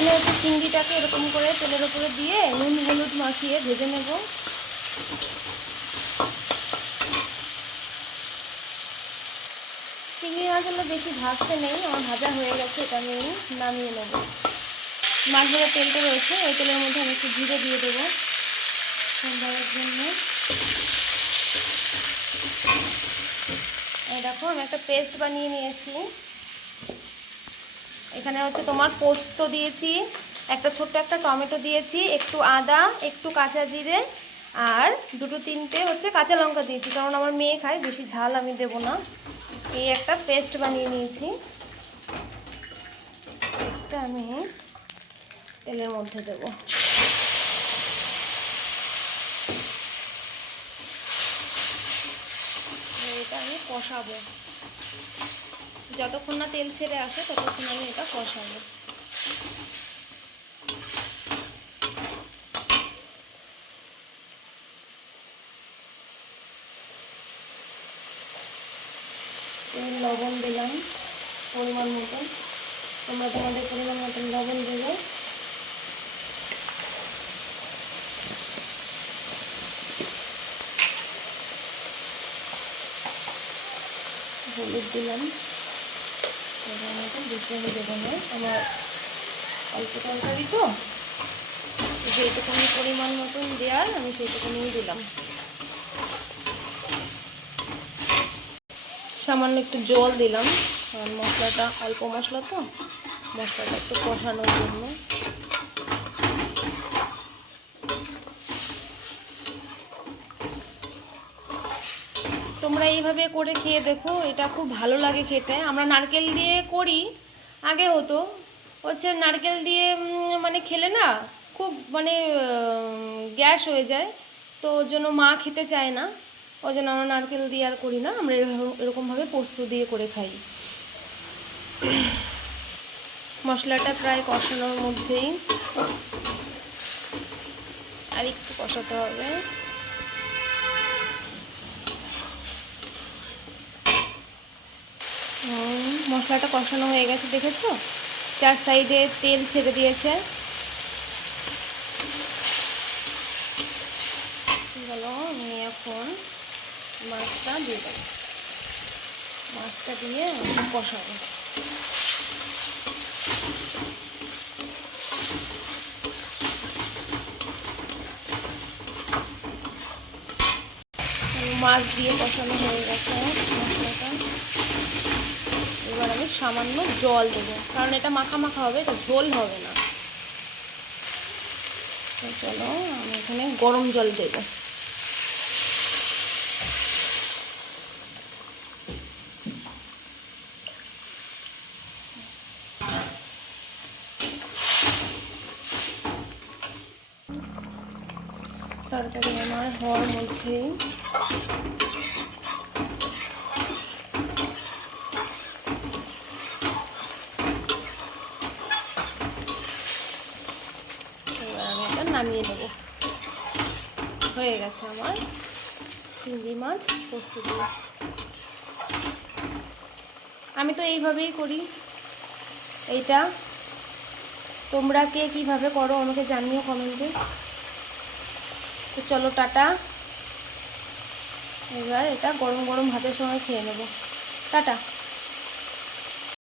প্রথমে হচ্ছে চিংড়িটাকে এরকম করে তেলের উপরে দিয়ে নুন হলুদ মাখিয়ে ভেজে নেব। চিংড়ি মাছগুলো বেশি ভাজতে নেই, আমার ভাজা হয়ে গেছে, এটা আমি নামিয়ে নেব। মাছ ভাজার তেলটা রয়েছে, ওই তেলের মধ্যে আমি একটু জিরে দিয়ে দেবো দেওয়ার জন্য। এই দেখো আমি একটা পেস্ট বানিয়ে নিয়েছি। এখানে হচ্ছে তোমার পোস্ত দিয়েছি, একটা ছোট্ট একটা টমেটো দিয়েছি, একটু আদা, একটু কাঁচা জিরে আর দুটো তিনটে হচ্ছে কাঁচা লঙ্কা দিয়েছি, কারণ আমার মেয়ে খায়, বেশি ঝাল আমি দেবো না। এই একটা পেস্ট বানিয়ে নিয়েছি। পেস্টটা আমি তেলের মধ্যে দেবো। এটা আমি কষাবো, যতক্ষণ না তেল ছেড়ে আসে ততক্ষণ আমি এটা কষাবো। লবণ দিলাম পরিমাণ মতন, তোমরা তোমাদের পরিমাণ মতন লবণ দেবে। হলুদ দিলাম, বেশি আমি দেবো না, আমার অল্প তরকারি তো, যেটুকুনি পরিমাণ মতন দেওয়ার আমি সেইটুকুনি দিলাম। সামান্য একটু জল দিলাম, কারণ মশলাটা অল্প মশলা তো, মশলাটা একটু কষানোর জন্য। তোমরা এইভাবে করে খেয়ে দেখো, এটা খুব ভালো লাগে খেতে। আমরা নারকেল দিয়ে করি, আগে হতো হচ্ছে নারকেল দিয়ে মানে খেলে না খুব মানে গ্যাস হয়ে যায়, তো ওর জন্য মা খেতে চায় না, ওই জন্য আমরা নারকেল দিয়ে আর করি না, আমরা এরকমভাবে পোস্ত দিয়ে করে খাই। মশলাটা প্রায় কষানোর মধ্যেই, আর একটু কষাতে হবে। মশলাটা কষানো হয়ে গেছে, দেখেছো চার সাইডে তেল ছেড়ে দিয়েছে। চলো আমি এখন মাছটা দিয়ে দেবো, মাছটা দিয়ে কষাবো। মাছ দিয়ে কষানো হয়ে গেছে মশলাটা, এবার আমি সামান্য জল দেবো, কারণ এটা মাখা মাখা হবে, এটা ঝোল হবে না। চলো আমি এখানে গরম জল দেবো। তরকারি আমার হওয়ার মধ্যেই নামিয়ে নেব। হয়ে গেছে আমার চিংড়ি মাছ পোস্ত দিয়ে। আমি তো এইভাবেই করি এইটা, তোমরা কে কীভাবে করো আমাকে জানিও কমেন্টে। তো চলো টাটা, এবার এটা গরম গরম ভাতের সঙ্গে খেয়ে নেব। টাটা।